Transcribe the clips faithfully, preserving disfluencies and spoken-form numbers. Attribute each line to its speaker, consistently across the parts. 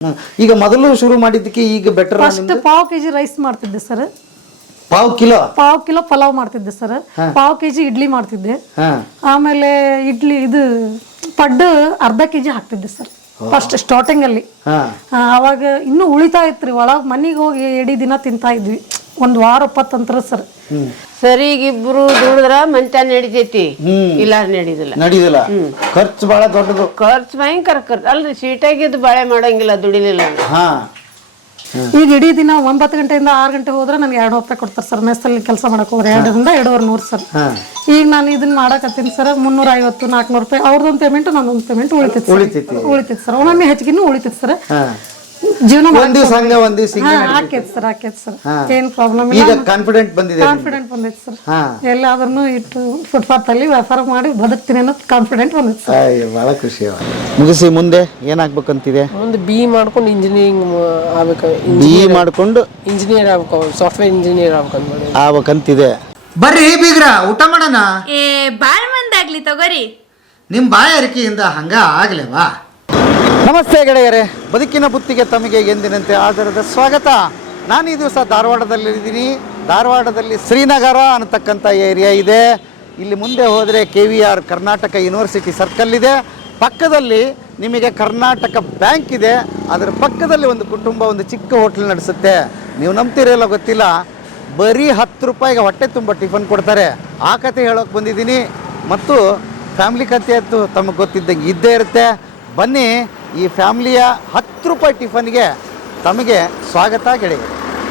Speaker 1: ಈಗ ಮೊದಲು ಶುರು ಮಾಡಿದ್ದಕ್ಕೆ ಈಗ ಬೆಟರ್.
Speaker 2: ಫಸ್ಟ್ ಪಾವ್ ಕೆಜಿ ರೈಸ್ ಮಾಡ್ತಿದ್ದೆ ಸರ್.
Speaker 1: ಪಾವ್ ಕಿಲೋ
Speaker 2: ಪಾವ್ ಕಿಲೋ ಪಲಾವ್ ಮಾಡ್ತಿದ್ದೆ ಸರ್. ಪಾವ್ ಕೆಜಿ ಇಡ್ಲಿ ಮಾಡ್ತಿದ್ದೆ. ಆಮೇಲೆ ಇಡ್ಲಿ ಇದು ಪಡ್ಡು ಅರ್ಧ ಕೆಜಿ ಹಾಕ್ತಿದ್ದೆ ಸರ್ ಫಸ್ಟ್ ಸ್ಟಾರ್ಟಿಂಗ್ ಅಲ್ಲಿ. ಅವಾಗ ಇನ್ನೂ ಉಳಿತಾ ಇತ್ರಿ ಒಳಗ್ ಮನಿಗೆ ಹೋಗಿ ಎಡಿ ದಿನ ತಿಂತಾ ಇದ್ವಿ ಒಂದ್ ವಾರ ಒಪ್ಪತ್ತಂತ್ರ ಸರ್.
Speaker 3: ಸರಿ ಈಗ ಇಬ್ರು ದುಡಿದ್ರ ಮಂಚ ನಡಿತೈತಿ, ಇಲ್ಲ ನಡಿದಿಲ್ಲ
Speaker 1: ನಡಿದಿಲ್ಲ. ಖರ್ಚು ಬಹಳ ದೊಡ್ಡದು.
Speaker 3: ಖರ್ಚು ಭಯಂಕರ ಖರ್ಚು ಅಲ್ರಿ. ಸೀಟಾಗಿದ್ದು ಬಾಳೆ ಮಾಡಂಗಿಲ್ಲ ದುಡಿಲಿಲ್ಲ.
Speaker 2: ಈಗ ಇಡೀ ದಿನ ಒಂಬತ್ತು ಗಂಟೆಯಿಂದ ಆರು ಗಂಟೆ ಹೋದ್ರೆ ನನಗೆ ಎರಡು ರೂಪಾಯಿ ಕೊಡ್ತಾರೆ ಸರ್. ಮೆಸ್ಸಲ್ಲಿ ಕೆಲಸ ಮಾಡಕ್ ಹೋದ್ರೆ ಎರಡರಿಂದ ಎರಡೂವರೆ ನೂರು ಸರ್. ಈಗ ನಾನು ಇದನ್ನ ಮಾಡಕತ್ತೀನಿ ಸರ್. ಮುನ್ನೂರ ಐವತ್ತು ನಾಲ್ಕುನೂರು ರೂಪಾಯಿ ಅವ್ರದ್ದೊಂದು ಪೇಮೆಂಟ್ ನನ್ನೊಂದು ಪೇಮೆಂಟ್ ಉಳಿತೈತಿ ಉಳಿತೈತಿ ಸರ್. ಒಮ್ಮೊಮ್ಮೆ ಹೆಚ್ಚಿಗಿನ್ನೂ ಉಳಿತೈತಿ ಸರ್. ಜೀವನ ಹಾಕೈತಿ ಸರ್ ಹಾಕೈತಿ ಸರ್. ಏನ್ ಪ್ರಾಬ್ಲಮ್ ಇಲ್ಲ. ಕಾನ್ಫಿಡೆಂಟ್ ಬಂದಿದೆ ಕಾನ್ಫಿಡೆಂಟ್ ಬಂದೈತಿ ಸರ್. ಎಲ್ಲಾದ್ರೂ ಇಟ್ಟು ಫುಟ್ಪಾತ್ ಅಲ್ಲಿ ವ್ಯಾಪಾರ ಮಾಡಿ ಬದುಕ್ತೀನಿ ಅನ್ನೋ ಕಾನ್ಫಿಡೆಂಟ್ ಬಂದೈತಿ ಸರ್.
Speaker 1: ಬಹಳ ಖುಷಿ. ಮುಗಿಸಿ ಮುಂದೆ ಏನಾಗ್ಬೇಕಂತಿದೆ?
Speaker 4: ಒಂದು ಬಿ ಮಾಡ್ಕೊಂಡು ಇಂಜಿನಿಯರಿಂಗ್ ಆಗ್ಬೇಕು.
Speaker 1: ಬಿ ಮಾಡ್ಕೊಂಡು
Speaker 4: ಇಂಜಿನಿಯರ್ ಆಗ್ಬೇಕು, ಸಾಫ್ಟ್ವೇರ್ ಇಂಜಿನಿಯರ್ ಆಗ್ಬೇಕಂತ
Speaker 1: ಆಗ್ಬೇಕಂತಿದೆ. ಬರ್ರಿ ಬೀಗ್ರ ಊಟ ಮಾಡೋಣ.
Speaker 5: ಏ ಬಾಳ್ ಮಂದಾಗ್ಲಿ ತಗೋರಿ.
Speaker 1: ನಿಮ್ ಬಾಯಾರಿಕೆಯಿಂದ ಹಂಗ ಆಗ್ಲೇವಾ? ನಮಸ್ತೆ ಗೆಳೆಯರೇ, ಬದುಕಿನ ಬುತ್ತಿಗೆ ತಮಗೆ ಎಂದಿನಂತೆ ಆಧಾರದ ಸ್ವಾಗತ. ನಾನು ಈ ದಿವಸ ಧಾರವಾಡದಲ್ಲಿದ್ದೀನಿ. ಧಾರವಾಡದಲ್ಲಿ ಶ್ರೀನಗರ ಅನ್ನತಕ್ಕಂಥ ಏರಿಯಾ ಇದೆ. ಇಲ್ಲಿ ಮುಂದೆ ಹೋದರೆ K V R Karnataka university circle ಇದೆ. ಪಕ್ಕದಲ್ಲಿ ನಿಮಗೆ ಕರ್ನಾಟಕ ಬ್ಯಾಂಕ್ ಇದೆ. ಅದರ ಪಕ್ಕದಲ್ಲಿ ಒಂದು ಕುಟುಂಬ ಒಂದು ಚಿಕ್ಕ ಹೋಟ್ಲ್ ನಡೆಸುತ್ತೆ. ನೀವು ನಂಬ್ತಿರಲ್ಲ ಗೊತ್ತಿಲ್ಲ, ಬರೀ ಹತ್ತು ರೂಪಾಯಿಗೆ ಹೊಟ್ಟೆ ತುಂಬ ಟಿಫನ್ ಕೊಡ್ತಾರೆ. ಆ ಕತೆ ಹೇಳೋಕೆ ಬಂದಿದ್ದೀನಿ. ಮತ್ತು ಫ್ಯಾಮ್ಲಿ ಕತೆ ಅಂತೂ ತಮಗೆ ಗೊತ್ತಿದ್ದಂಗೆ ಇದ್ದೇ ಇರುತ್ತೆ. ಬನ್ನಿ, ಈ ಫ್ಯಾಮ್ಲಿಯ ಹತ್ತು ರೂಪಾಯಿ ಟಿಫನ್ಗೆ ತಮಗೆ ಸ್ವಾಗತ ಗೆಳೆಯರು.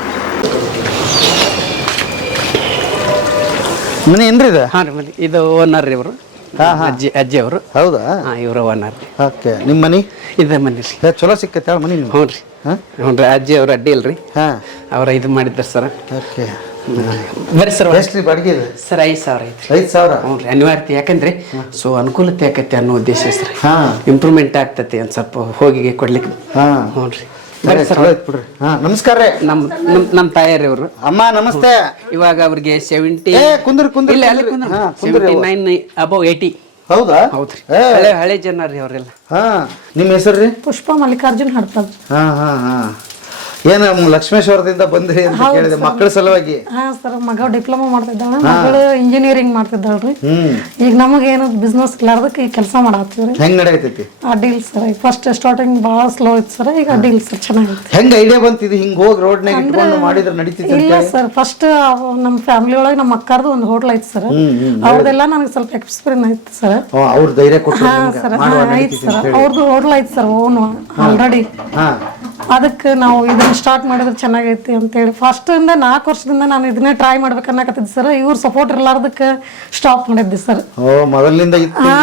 Speaker 1: ಮನೆ ಏನ್ರಿ ಇದು?
Speaker 4: ಹಾಂ ರೀ ಮನೆ ಇದು ಓನರ್ ರೀ ಇವರು. ಅಜ್ಜಿ ಅಜ್ಜಿ ಅವರು.
Speaker 1: ಹೌದಾ?
Speaker 4: ಹಾಂ ಇವರು ಓನರ್ ರೀ.
Speaker 1: ಓಕೆ. ನಿಮ್ಮ ಮನೆ
Speaker 4: ಇದೆ ಮನೆ ರೀ.
Speaker 1: ಚಲೋ ಸಿಕ್ಕತ್ತೆ ಮನೆ?
Speaker 4: ಹ್ಞೂ ರೀ. ಹ್ಞೂ ರೀ. ಅಜ್ಜಿ ಅವ್ರು ಅಡ್ಡಿ ಇಲ್ರಿ. ಹಾಂ ಅವ್ರ ಇದು ಮಾಡಿದ್ದಾರೆ ಸರ್.
Speaker 1: ಓಕೆ.
Speaker 4: ಬರೀ ಸರ್
Speaker 1: ಎಷ್ಟು ರೀ ಬಾಡಿಗೆ ಇದೆ?
Speaker 4: ಸರ್ ಐದು ಸಾವಿರ ಐತ್ರಿ.
Speaker 1: ಐದು ಸಾವಿರ?
Speaker 4: ಹ್ಞೂ ರೀ. ಅನಿವಾರ್ಯತೆ ಯಾಕಂದ್ರೆ ಸೊ ಅನುಕೂಲತೆ ಆಕತ್ತೆ ಅನ್ನೋ ಉದ್ದೇಶ ಸರ್.
Speaker 1: ಹಾಂ
Speaker 4: ಇಂಪ್ರೂವ್ಮೆಂಟ್ ಆಗ್ತತಿ ಒಂದು ಸ್ವಲ್ಪ ಹೋಗಿಗೆ ಕೊಡ್ಲಿಕ್ಕೆ.
Speaker 1: ಹಾಂ
Speaker 4: ಹ್ಞೂ ರೀ.
Speaker 1: ಬಿಡ್ರಿ. ಹಾಂ ನಮಸ್ಕಾರ ರೀ.
Speaker 4: ನಮ್ಮ ನಮ್ಮ ನಮ್ಮ ತಾಯಾರಿ ಅವರು.
Speaker 1: ಅಮ್ಮ ನಮಸ್ತೆ.
Speaker 4: ಇವಾಗ ಅವ್ರಿಗೆ ಸೆವೆಂಟಿ
Speaker 1: ಕುಂದ್ರ ಕುಂದ್ರ
Speaker 4: ಇಲ್ಲ ಅಲ್ಲಿ ಸೆವೆಂಟಿ ನೈನ್ ಅಬೌವ್ ಏಯ್ಟಿ.
Speaker 1: ಹೌದಾ?
Speaker 4: ಹೌದ್ರಿ. ಹಳೆ ಹಳೆ ಜನ ರೀ ಅವರೆಲ್ಲ.
Speaker 1: ಹಾ ನಿಮ್ಮ ಹೆಸರು ರೀ?
Speaker 2: ಪುಷ್ಪ ಮಲ್ಲಿಕಾರ್ಜುನ್ ಹಡ್ತಾವ್.
Speaker 1: ಹಾ ಹಾ ಹಾ ಏನು ಲಕ್ಷ್ಮೇಶ್ವರದಿಂದ ಬಂದ್ರಿ ಅಂತ ಕೇಳಿದೆ ಮಕ್ಕಳ ಸಲುವಾಗಿ?
Speaker 2: ಹಾ ಸರ್, ಮಗ ಡಿಪ್ಲೊಮಾ ಮಾಡ್ತಿದ್ದಾಳ, ಮಗಳು ಇಂಜಿನಿಯರಿಂಗ್ ಮಾಡ್ತಿದ್ದಾಳ್ರಿ. ಈಗ ನಮಗೆ ಏನು ಬಿಸ್ನೆಸ್ ಇಲ್ಲಾರ್ದಕ್ಕೆ ಈಗ ಕೆಲಸ ಮಾಡತ್ತೀವ್ರಿ.
Speaker 1: ಹೆಂಗ್ ನಡೆಯತೈತಿ?
Speaker 2: ಅಡ್ಡಿಲ್ ಸರ್. ಫಸ್ಟ್ ಸ್ಟಾರ್ಟಿಂಗ್ ಭಾಳ ಸ್ಲೋ ಇತ್ತು ಸರ್. ಈಗ ಅಡ್ಡಿಲ್ ಸರ್, ಚೆನ್ನಾಗೈತಿ.
Speaker 1: ಹೆಂಗ್ ಐಡಿಯಾ ಬಂತಿದ್ ಹಿಂಗ್ ಹೋಗಿ ರೋಡ್ ನಾಗ ಇಟ್ಕೊಂಡು ಮಾಡಿದ್ರೆ ನಡೀತಿತ್ತು?
Speaker 2: ಇಲ್ಲ ಸರ್, ಫಸ್ಟ್ ನಮ್ಮ ಫ್ಯಾಮಿಲಿ ಒಳಗೆ ನಮ್ಮ ಅಕ್ಕಾರ್ದು ಒಂದು ಹೋಟ್ಲ್ ಐತಿ ಸರ್. ಅವ್ರದೆಲ್ಲ ನನಗೆ ಸ್ವಲ್ಪ ಎಕ್ಸ್ಪೀರಿಯನ್ಸ್ ಐತಿ ಸರ್.
Speaker 1: ಅವ್ರ ಧೈರ್ಯ ಕೊಟ್ಟು
Speaker 2: ಹಾ ಸರ್ ಐತಿ ಸರ್. ಅವ್ರದ್ದು ಹೋಟ್ಲ್ ಐತಿ ಸರ್ ಓನ್ ಆಲ್ರೆಡಿ. ಅದಕ್ಕೆ ನಾವು ಇದನ್ನ ಸ್ಟಾರ್ಟ್ ಮಾಡಿದ್ರೆ ಚೆನ್ನಾಗೈತಿ ಅಂತೇಳಿ ಫಸ್ಟ್ ಇಂದ ನಾಲ್ಕು ವರ್ಷದಿಂದ ನಾನು ಇದನ್ನೇ ಟ್ರೈ ಮಾಡ್ಬೇಕನ್ನಕತ್ತಿದ್ದೆ ಸರ್. ಇವ್ರ ಸಪೋರ್ಟ್ ಇರ್ಲಾರ್ದಕ್ಕೆ ಸ್ಟಾಪ್ ಮಾಡಿದ್ದೆ ಸರ್.
Speaker 1: ಮೊದಲಿಂದ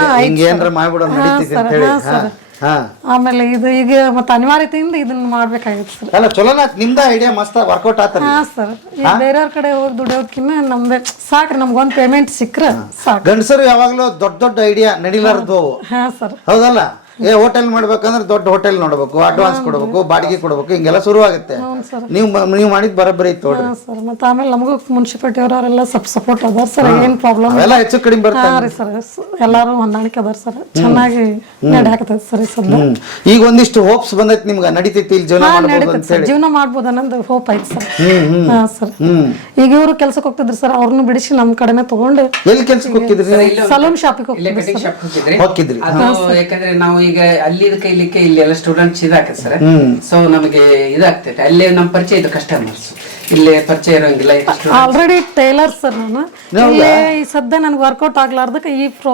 Speaker 2: ಆಮೇಲೆ ಇದು ಈಗ ಮತ್ತೆ ಅನಿವಾರ್ಯತೆಯಿಂದ ಇದನ್ನ ಮಾಡ್ಬೇಕಾಗಿತ್ತು ಸರ್.
Speaker 1: ಅಲ್ಲ ಚಲೋ ನಿಮ್ದ ಐಡಿಯಾ ಮಸ್ತ್ ವರ್ಕೌಟ್ ಆತ.
Speaker 2: ಹಾ ಸರ್, ಈಗ ಬೇರೆಯವ್ರ ಕಡೆ ಹೋಗಿ ದುಡಿಯೋದ್ಕಿನ್ನ ನಮ್ದೇ ಸಾಕ್ರಿ, ನಮ್ಗೊಂದ್ ಪೇಮೆಂಟ್ ಸಿಕ್ಕ್ರೆ ಸಾಕು.
Speaker 1: ಗಂಡಸರು ಯಾವಾಗ್ಲೂ ದೊಡ್ಡ ದೊಡ್ಡ ಐಡಿಯಾ ನಡಿಲಾರ್ದು.
Speaker 2: ಹಾ ಸರ್.
Speaker 1: ಹೌದಲ್ಲ? ಏ ಹೋಟೆಲ್ ಮಾಡ್ಬೇಕಂದ್ರೆ ದೊಡ್ಡ ಹೋಟೆಲ್ ನೋಡ್ಬೇಕು, ಅಡ್ವಾನ್ಸ್ ಕೊಡ್ಬೇಕು, ಬಾಡಿಗೆ ಕೊಡ್ಬೇಕು, ಹಿಂಗೆಲ್ಲ ಶುರು ಆಗುತ್ತೆ. ನೀವು ನೀವು ಮಾಡಿದ್ ಬರೋಬ್ಬರಿ ಇತ್ತು
Speaker 2: ಸರ್. ಮತ್ತೆ ಆಮೇಲೆ ನಮಗೂ ಮುನ್ಸಿಪಾಲಿಟಿ ಅವರೆಲ್ಲ ಸ್ವಲ್ಪ ಸಪೋರ್ಟ್ ಅದಾರ ಸರ್. ಏನ್ ಪ್ರಾಬ್ಲಮ್
Speaker 1: ಎಲ್ಲ ಹೆಚ್ಚು ಕಡಿಮೆ ಬರ್ತಾರೆ
Speaker 2: ಸರ್. ಎಲ್ಲಾರು ಹೊಂದಾಣಿಕೆ ಅದಾರ ಸರ್. ಚೆನ್ನಾಗಿ ನಡ್ಯಾಕತೈತಿ ಸರ್ ಈ ಸದ್ಯ.
Speaker 1: ಈಗ ಒಂದಿಷ್ಟು ಹೋಪ್ಸ್ ಬಂದೈತಿ ನಿಮ್ಗೆ, ನಡೀತೈತಿ ಇಲ್ಲಿ ಜೀವನ ಮಾಡ್ಬೋದು ಅಂತ ಹೇಳಿ.
Speaker 2: ಜೀವನ ಮಾಡ್ಬೋದು ಅನ್ನೋದು ಹೋಪ್ ಐತಿ ಸರ್. ಹಾ ಸರ್. ಈಗ ಇವರು ಕೆಲ್ಸಕ್ಕೆ ಹೋಗ್ತಿದ್ರು ಸರ್. ಅವ್ರನ್ನ ಬಿಡಿಸಿ ನಮ್ ಕಡೆನೆ ತಗೊಂಡು.
Speaker 1: ಎಲ್ಲಿ ಕೆಲ್ಸಕ್ಕೆ ಹೋಗ್ತಿದ್ರಿ?
Speaker 2: ಸಲೂನ್ ಶಾಪಿಗೆ ಹೋಗ್ತಿದ್ರಿ.
Speaker 1: ಹೋಗ್ತಿದ್ರಿ?
Speaker 4: ಯಾಕಂದ್ರೆ ನಾವು ಈಗ ಅಲ್ಲಿ ಕೈಲಿಕ್ಕೆ ಇಲ್ಲಿ ಎಲ್ಲ ಸ್ಟೂಡೆಂಟ್ಸ್ ಇದಾಕತ್ತೆ ಸರ್. ಸೊ ನಮಗೆ ಇದಾಗ್ತೈತೆ. ಅಲ್ಲೇ ನಮ್ಮ ಪರಿಚಯ ಇದು ಕಸ್ಟಮರ್ಸ್, ಇಲ್ಲೇ ಪರಿಚಯ ಇರೋಂಗಿಲ್ಲ.
Speaker 2: ಆಲ್ರೆಡಿ ಟೈಲರ್ ಸರ್ ನಾನು. ಇಲ್ಲೇ ಈ ಸದ್ಯ ನನಗೆ ವರ್ಕೌಟ್ ಆಗ್ಲಾರ್ದಕ್ಕೆ ಈ ಪ್ರೋ